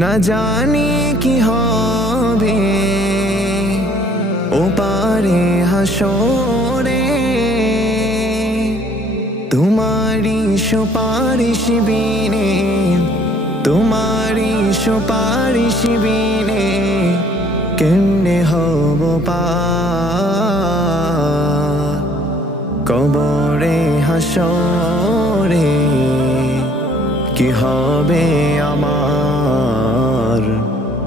না জানি কি হবে। ও পারে হাসরে। তোমারি সুপারিশ বিনে তোমারি সুপারিশ বিনে কেমনে হব পা? কবরে হাসরে, কি হবে আমার?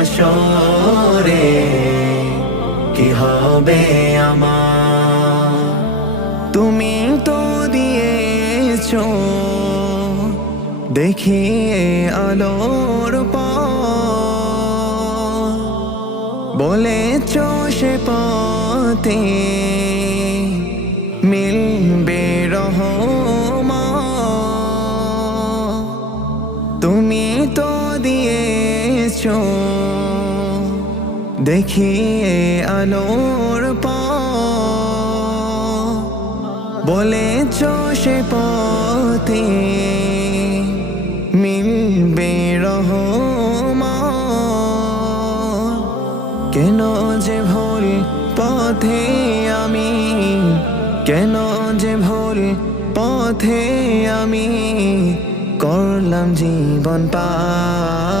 হাসরে কি হবে আমার? তুমি তো দিয়েছ দেখিয়ে আলোর বলেছ সে পথে মিলবে রহমা। তুমি তো দিয়েছ দেখিয়ে আলোর পথ বলেছ সে পথে মিলবে রহমা কেন যে ভুল পথে আমি, কেন যে ভুল পথে আমি করলাম জীবন পার।